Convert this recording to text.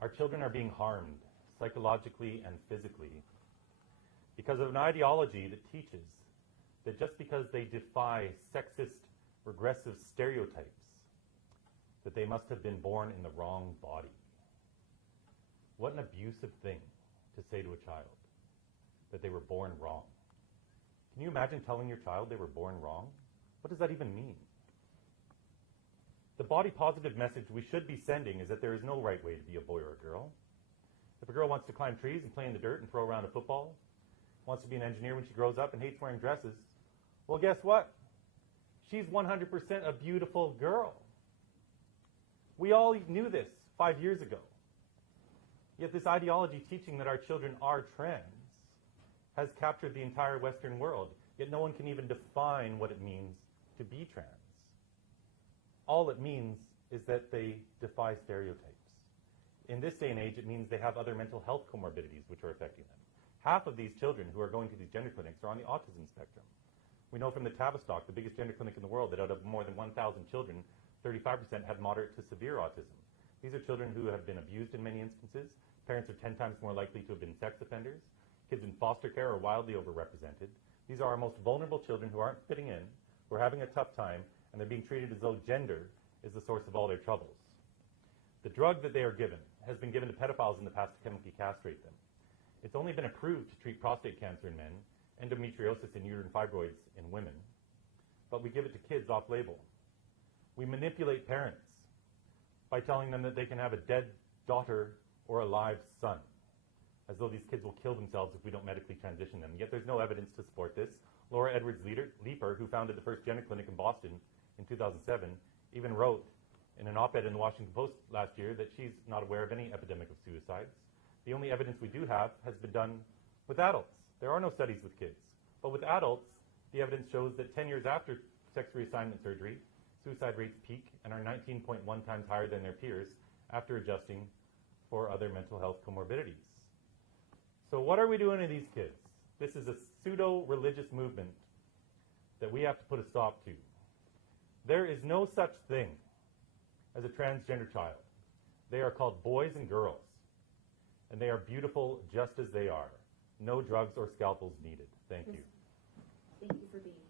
Our children are being harmed psychologically and physically because of an ideology that teaches that just because they defy sexist, regressive stereotypes, that they must have been born in the wrong body. What an abusive thing to say to a child, that they were born wrong. Can you imagine telling your child they were born wrong? What does that even mean? The body positive message we should be sending is that there is no right way to be a boy or a girl. If a girl wants to climb trees and play in the dirt and throw around a football, wants to be an engineer when she grows up and hates wearing dresses, well, guess what? She's 100% a beautiful girl. We all knew this 5 years ago. Yet this ideology teaching that our children are trans has captured the entire Western world, yet no one can even define what it means to be trans. All it means is that they defy stereotypes. In this day and age, it means they have other mental health comorbidities which are affecting them. Half of these children who are going to these gender clinics are on the autism spectrum. We know from the Tavistock, the biggest gender clinic in the world, that out of more than 1,000 children, 35% have moderate to severe autism. These are children who have been abused in many instances. Parents are 10 times more likely to have been sex offenders. Kids in foster care are wildly overrepresented. These are our most vulnerable children who aren't fitting in, who are having a tough time, and they're being treated as though gender is the source of all their troubles. The drug that they are given has been given to pedophiles in the past to chemically castrate them. It's only been approved to treat prostate cancer in men, endometriosis and uterine fibroids in women, but we give it to kids off-label. We manipulate parents by telling them that they can have a dead daughter or a live son, as though these kids will kill themselves if we don't medically transition them. Yet there's no evidence to support this. Laura Edwards-Leeper, who founded the first gender clinic in Boston in 2007, even wrote in an op-ed in the Washington Post last year that she's not aware of any epidemic of suicides. The only evidence we do have has been done with adults. There are no studies with kids. But with adults, the evidence shows that 10 years after sex reassignment surgery, suicide rates peak and are 19.1 times higher than their peers after adjusting for other mental health comorbidities. So what are we doing to these kids? This is a pseudo-religious movement that we have to put a stop to. There is no such thing as a transgender child. They are called boys and girls, and they are beautiful just as they are. No drugs or scalpels needed. Thank you. Thank you for being here.